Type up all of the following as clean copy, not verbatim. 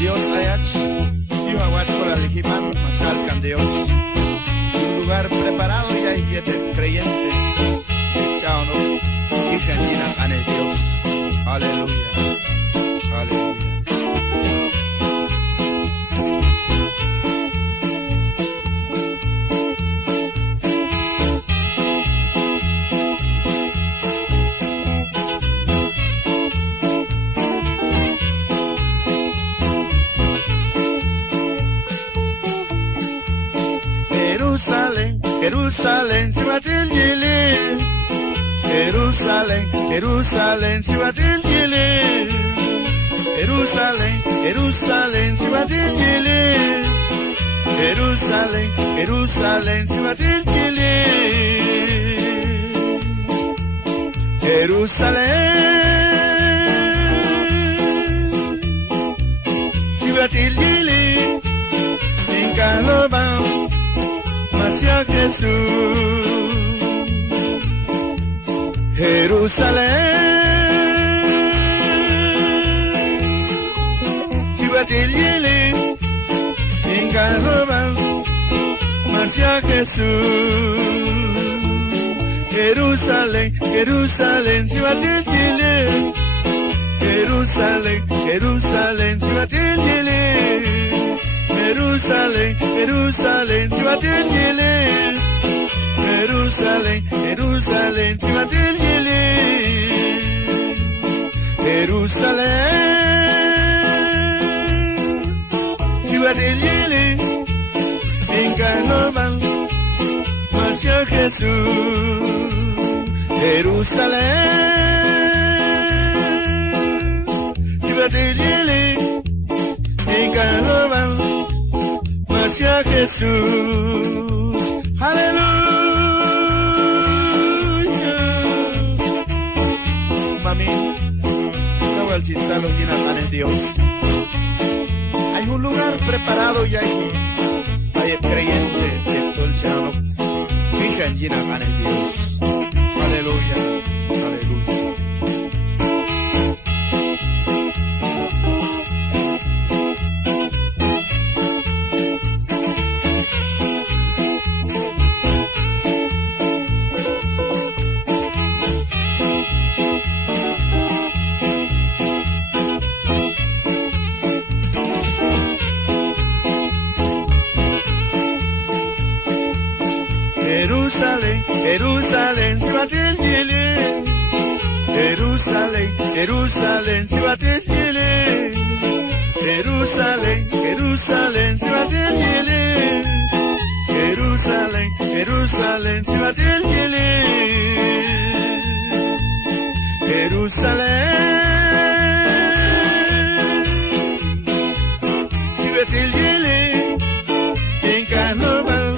Dios ayach, yo aguach por la legiman, masal can Dios. Un lugar preparado y hay gente creyente. Chao no, y se llena con el Dios. Aleluya, aleluya. Jerusalén, Jerusalén, Sibatil Yele. Jerusalén, Jerusalén, Sibatil Yele. Jerusalén, Jerusalén, Sibatil Yele. Jerusalén, Jerusalén, Sibatil Yele. Jerusalén, Sibatil Yele. En Calobán hacia Jesús. Jerusalén, Chibatil Yele, en Calobán hacia Jesús. Jerusalén, Jerusalén, Chibatil Yele. Jerusalén, Jerusalén, Chibatil Yele. Jerusalén, Jerusalén, Chibatil Yele. Jerusalén, Jerusalén, Chibatil Yele. Jerusalén, Chibatil Yele. En Calobán hacia Jesús. Jerusalén, Chibatil Yele. En Calobán hacia Jesús. Aleluya. Mami, no al chinzalo llena de Dios. Hay un lugar preparado y hay creyente de todo el chano. Dicen llena de Dios. Aleluya. Aleluya. Jerusalén, Jerusalén, Chibatil Yele. Jerusalén, Jerusalén, Chibatil Yele. Jerusalén, Jerusalén, Chibatil Yele. Jerusalén, Jerusalén, Chibatil Yele. Jerusalén, Chibatil Yele. En Calobán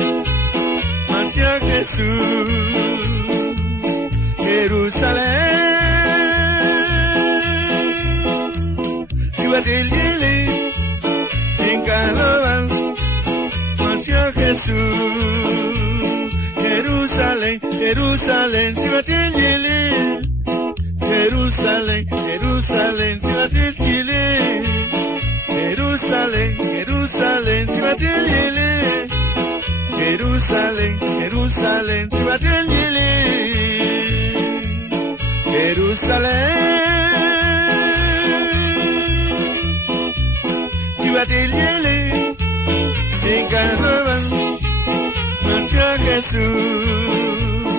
hacia Jesús. Jerusalén, Chibatil Yele. En Calobán hacia Jesús. Jerusalén, Jerusalén, Chibatil Yele. Jerusalén, Jerusalén, Chibatil Yele. Jerusalén, Jerusalén, Chibatil Yele. Jerusalén, Jerusalén, Chibatil Yele. Jerusalén, Chibatil Yele. En Calobán hacia Jesús.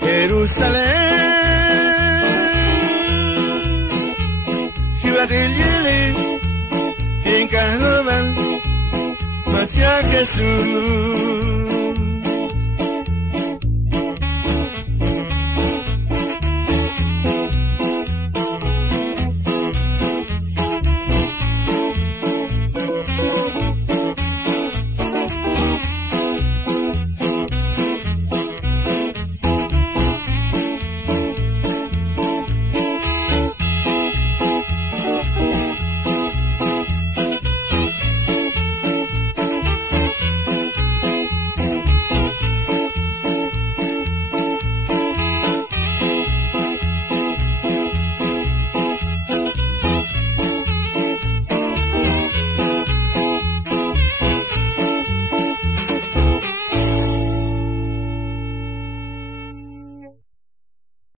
Jerusalén, Chibatil Yele. En Calobán hacia Jesús.